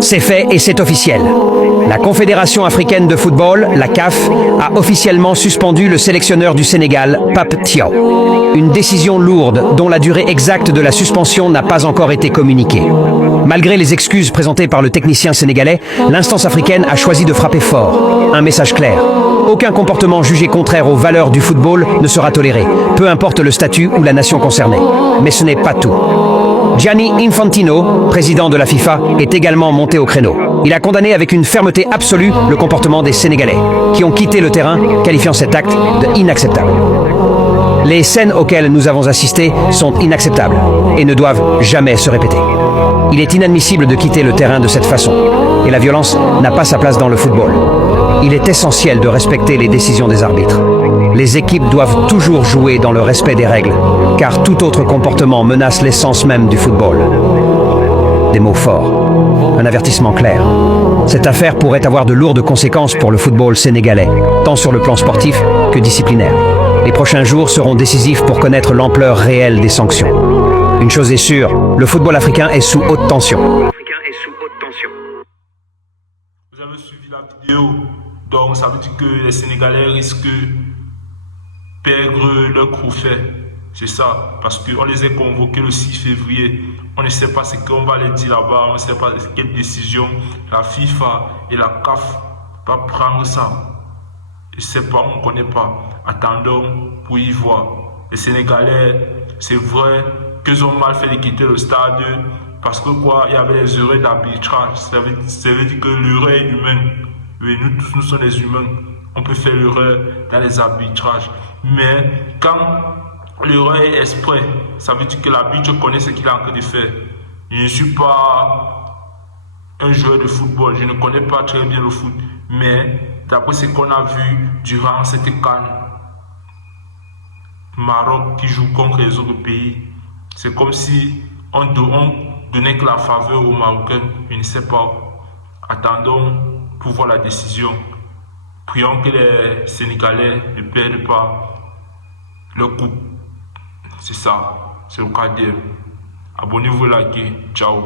C'est fait et c'est officiel. La Confédération africaine de football, la CAF, a officiellement suspendu le sélectionneur du Sénégal, Pape Thiaw. Une décision lourde dont la durée exacte de la suspension n'a pas encore été communiquée. Malgré les excuses présentées par le technicien sénégalais, l'instance africaine a choisi de frapper fort. Un message clair. Aucun comportement jugé contraire aux valeurs du football ne sera toléré, peu importe le statut ou la nation concernée. Mais ce n'est pas tout. Gianni Infantino, président de la FIFA, est également monté au créneau. Il a condamné avec une fermeté absolue le comportement des Sénégalais, qui ont quitté le terrain, qualifiant cet acte de inacceptable. Les scènes auxquelles nous avons assisté sont inacceptables et ne doivent jamais se répéter. Il est inadmissible de quitter le terrain de cette façon, et la violence n'a pas sa place dans le football. Il est essentiel de respecter les décisions des arbitres. Les équipes doivent toujours jouer dans le respect des règles, car tout autre comportement menace l'essence même du football. Des mots forts, un avertissement clair. Cette affaire pourrait avoir de lourdes conséquences pour le football sénégalais, tant sur le plan sportif que disciplinaire. Les prochains jours seront décisifs pour connaître l'ampleur réelle des sanctions. Une chose est sûre, le football africain est sous haute tension. Vous avez suivi la vidéo, donc ça veut dire que les Sénégalais risquent de perdre leur trophée. C'est ça, parce qu'on les a convoqués le 6 février. On ne sait pas ce qu'on va les dire là-bas, on ne sait pas quelle décision la FIFA et la CAF vont prendre ça. Je ne sais pas, on ne connaît pas. Attendons pour y voir. Les Sénégalais, c'est vrai qu'ils ont mal fait de quitter le stade parce que quoi, il y avait les erreurs d'arbitrage. Ça veut dire que l'erreur est humaine. Oui, nous tous, nous sommes des humains. On peut faire l'erreur dans les arbitrages. Mais quand l'erreur est exprès, ça veut dire que l'arbitre connaît ce qu'il est en train de faire. Je ne suis pas un joueur de football, je ne connais pas très bien le foot. Mais d'après ce qu'on a vu durant cette CAN, Maroc qui joue contre les autres pays, c'est comme si on donnait que la faveur aux Marocains. Je ne sais pas. Attendons pour voir la décision. Prions que les Sénégalais ne perdent pas leur coupe. C'est ça, c'est le cas. Abonnez-vous, likez. Ciao.